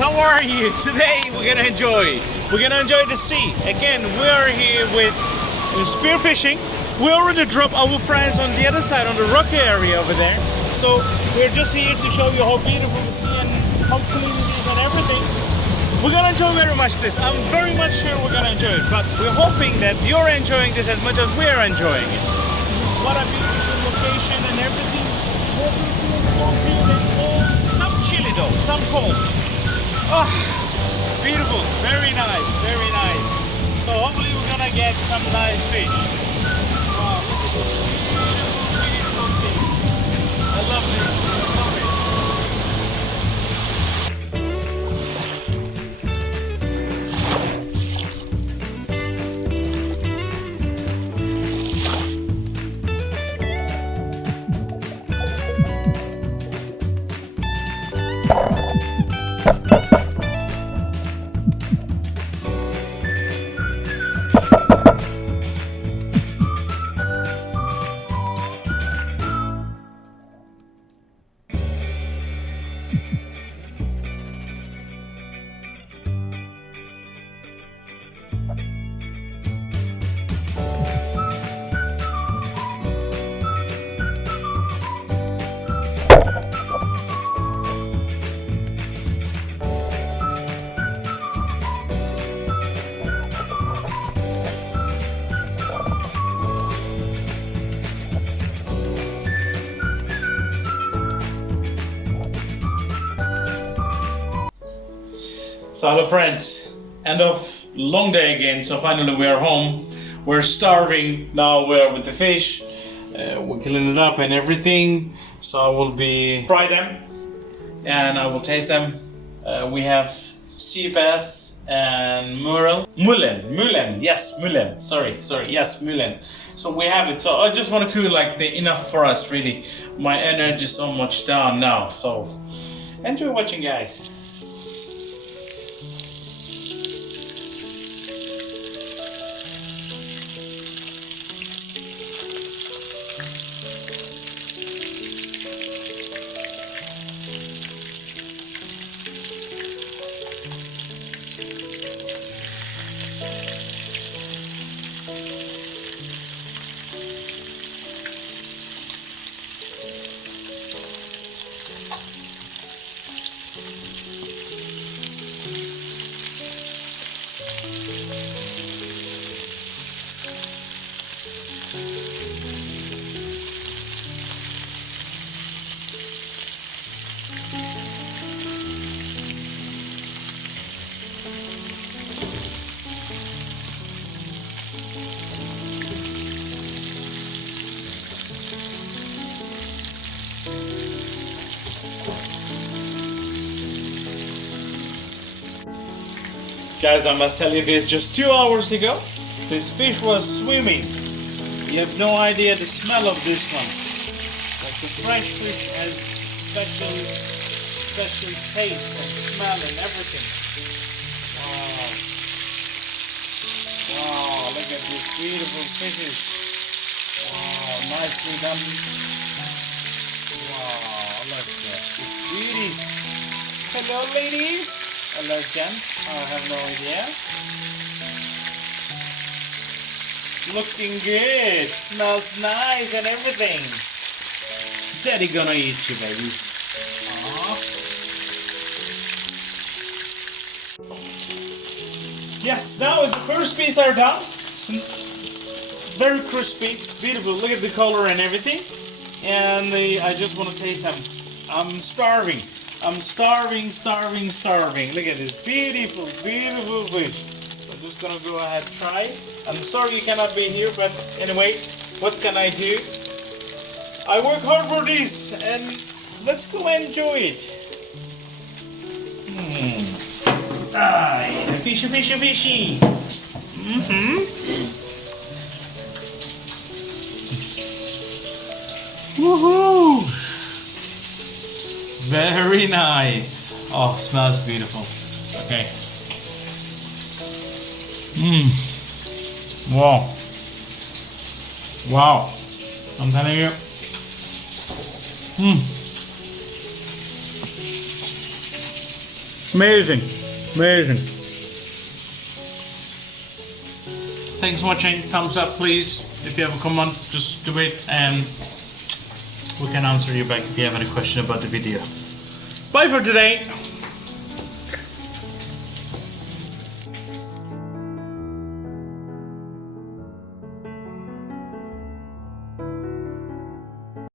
how are you? Today we're gonna enjoy the sea. Again, we are here with spearfishing. We already dropped our friends on the other side, on the rocky area over there. So we're just here to show you how beautiful the sea and how clean it is and everything. We're gonna enjoy very much this. I'm very much sure we're gonna enjoy it, but we're hoping that you're enjoying this as much as we're enjoying it. What a beautiful location and everything. Some chilly though, some cold. Oh, beautiful, very nice, very nice. So hopefully we're gonna get some nice fish. Wow, look at this beautiful, beautiful thing. I love this, I love it. So hello friends, end of long day again, so finally we are home. We're starving now, we're with the fish, we're cleaning it up and everything. So I will be fry them and I will taste them. We have sea bass and mullen, yes, mullen. So we have it, so I just want to cook like enough for us really. My energy is so much down now, so enjoy watching guys. Guys, I must tell you this, just 2 hours ago, this fish was swimming. You have no idea the smell of this one. Like the fresh fish has special taste and smell and everything. Wow. Wow, look at these beautiful fishes. Wow, nicely done. Wow, look at this beauty. Hello ladies. Hello Jen, I have no idea. Looking good, smells nice and everything. Daddy gonna eat you babies. Aww. Yes, now the first piece are done. Very crispy, beautiful, look at the color and everything. And I just want to taste them. I'm starving. Look at this beautiful, beautiful fish. So I'm just gonna go ahead and try. I'm sorry you cannot be here, but anyway, what can I do? I work hard for this, and let's go enjoy it. Fishy. Woohoo! Very nice. Oh, smells beautiful. Okay. Wow. I'm telling you. Amazing. Amazing. Thanks for watching. Thumbs up, please. If you have a comment, just do it, and we can answer you back if you have any question about the video. Bye for today.